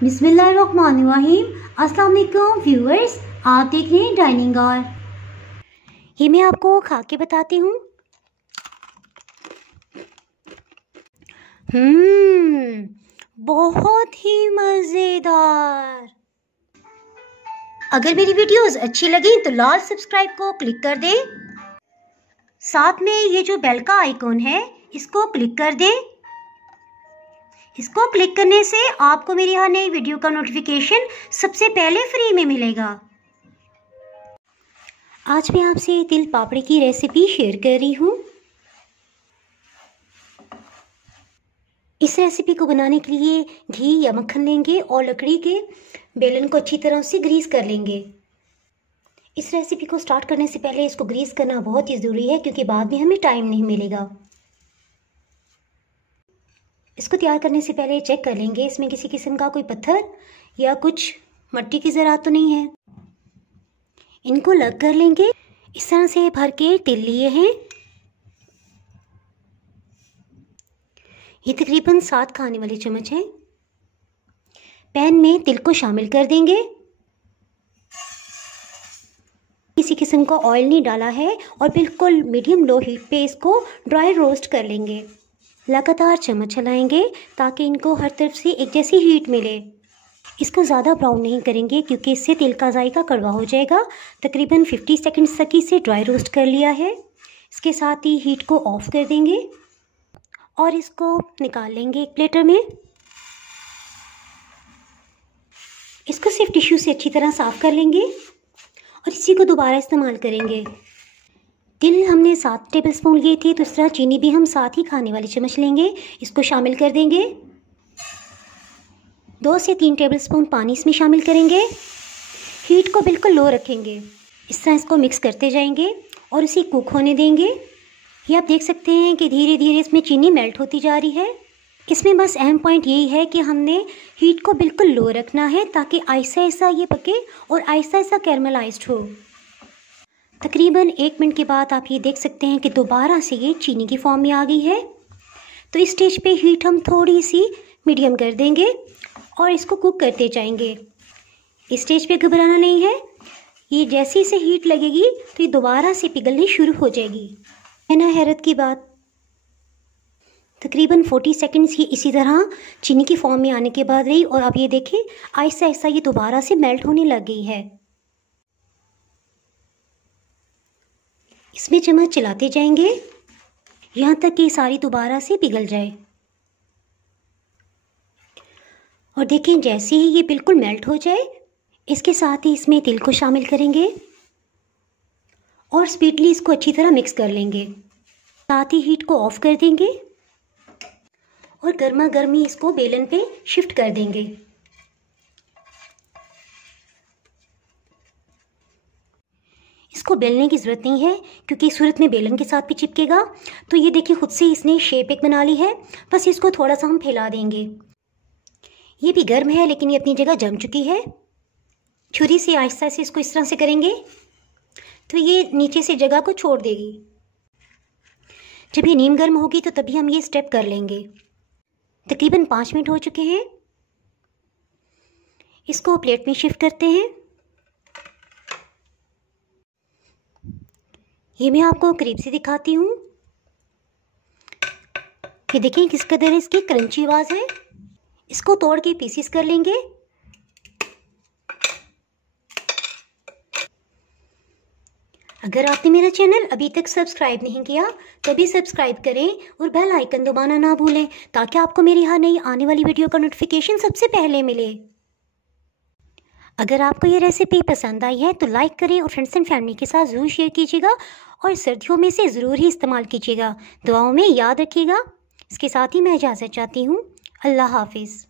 बिस्मिल्लाहिर्रहमानिर्रहीम। अस्सलाम वालेकुम व्यूअर्स, आप देख रहे हैं डाइनिंग हॉल। ये मैं आपको खा के बताती हूँ। बहुत ही मज़ेदार। अगर मेरी वीडियोस अच्छी लगी तो लाल सब्सक्राइब को क्लिक कर दें। साथ में ये जो बेल का आइकॉन है इसको क्लिक कर दें। इसको क्लिक करने से आपको मेरी हर नई वीडियो का नोटिफिकेशन सबसे पहले फ्री में मिलेगा। आज मैं आपसे तिल पापड़ी की रेसिपी शेयर कर रही हूँ। इस रेसिपी को बनाने के लिए घी या मक्खन लेंगे और लकड़ी के बेलन को अच्छी तरह से ग्रीस कर लेंगे। इस रेसिपी को स्टार्ट करने से पहले इसको ग्रीस करना बहुत ही ज़रूरी है, क्योंकि बाद में हमें टाइम नहीं मिलेगा। इसको तैयार करने से पहले चेक कर लेंगे इसमें किसी किस्म का कोई पत्थर या कुछ मिट्टी की ज़रात तो नहीं है। इनको अलग कर लेंगे। इस तरह से भर के तिल लिए हैं। ये तकरीबन 7 खाने वाले चम्मच हैं। पैन में तिल को शामिल कर देंगे। किसी किस्म का ऑयल नहीं डाला है और बिल्कुल मीडियम लो हीट पे इसको ड्राई रोस्ट कर लेंगे। लगातार चम्मच चलाएंगे ताकि इनको हर तरफ से एक जैसी हीट मिले। इसको ज़्यादा ब्राउन नहीं करेंगे क्योंकि इससे तिल का जायका कड़वा हो जाएगा। तकरीबन 50 सेकंड तक इसे ड्राई रोस्ट कर लिया है। इसके साथ ही हीट को ऑफ कर देंगे और इसको निकाल लेंगे एक प्लेटर में। इसको सिर्फ टिश्यू से अच्छी तरह साफ़ कर लेंगे और इसी को दोबारा इस्तेमाल करेंगे। तिल हमने 7 टेबलस्पून लिए थे, तो इस तरह चीनी भी हम 7 ही खाने वाले चम्मच लेंगे। इसको शामिल कर देंगे। 2 से 3 टेबलस्पून पानी इसमें शामिल करेंगे। हीट को बिल्कुल लो रखेंगे। इस तरह इसको मिक्स करते जाएंगे और इसे कुक होने देंगे। ये आप देख सकते हैं कि धीरे धीरे इसमें चीनी मेल्ट होती जा रही है। इसमें बस अहम पॉइंट यही है कि हमने हीट को बिल्कुल लो रखना है ताकि आहिस्ता आहिस्ता ये पके और आहिस्ता आहिस्ता कैरमलाइज्ड हो। तकरीबन 1 मिनट के बाद आप ये देख सकते हैं कि दोबारा से ये चीनी की फॉर्म में आ गई है। तो इस स्टेज पे हीट हम थोड़ी सी मीडियम कर देंगे और इसको कुक करते जाएंगे। इस स्टेज पे घबराना नहीं है। ये जैसे से हीट लगेगी तो ये दोबारा से पिघलनी शुरू हो जाएगी। है ना हैरत की बात। तकरीबन 40 सेकंड्स ही इसी तरह चीनी की फॉर्म में आने के बाद रही और अब ये देखें आहिस्ता आहिस्ता ये दोबारा से मेल्ट होने लग गई है। इसमें चम्मच चलाते जाएंगे यहाँ तक कि सारी दोबारा से पिघल जाए। और देखें जैसे ही ये बिल्कुल मेल्ट हो जाए, इसके साथ ही इसमें तिल को शामिल करेंगे और स्पीडली इसको अच्छी तरह मिक्स कर लेंगे। साथ ही हीट को ऑफ कर देंगे और गर्मा गर्मी इसको बेलन पे शिफ्ट कर देंगे। इसको बेलने की ज़रूरत नहीं है क्योंकि इस सूरत में बेलन के साथ भी चिपकेगा। तो ये देखिए खुद से इसने शेप एक बना ली है। बस इसको थोड़ा सा हम फैला देंगे। ये भी गर्म है लेकिन ये अपनी जगह जम चुकी है। छुरी से आहिस्ता से इसको इस तरह से करेंगे तो ये नीचे से जगह को छोड़ देगी। जब ये नीम गर्म होगी तो तभी हम ये स्टेप कर लेंगे। तकरीबन 5 मिनट हो चुके हैं। इसको प्लेट में शिफ्ट करते हैं। ये मैं आपको करीब से दिखाती हूँ। ये देखें किस कदर इसकी क्रंची आवाज़ है। इसको तोड़ के पीसेस कर लेंगे। अगर आपने मेरा चैनल अभी तक सब्सक्राइब नहीं किया तो भी सब्सक्राइब करें और बेल आइकन दबाना ना भूलें ताकि आपको मेरी हर नई आने वाली वीडियो का नोटिफिकेशन सबसे पहले मिले। अगर आपको ये रेसिपी पसंद आई है तो लाइक करें और फ्रेंड्स एंड फैमिली के साथ ज़रूर शेयर कीजिएगा और सर्दियों में से ज़रूर ही इस्तेमाल कीजिएगा। दुआओं में याद रखिएगा। इसके साथ ही मैं इजाज़त चाहती हूँ। अल्लाह हाफिज़।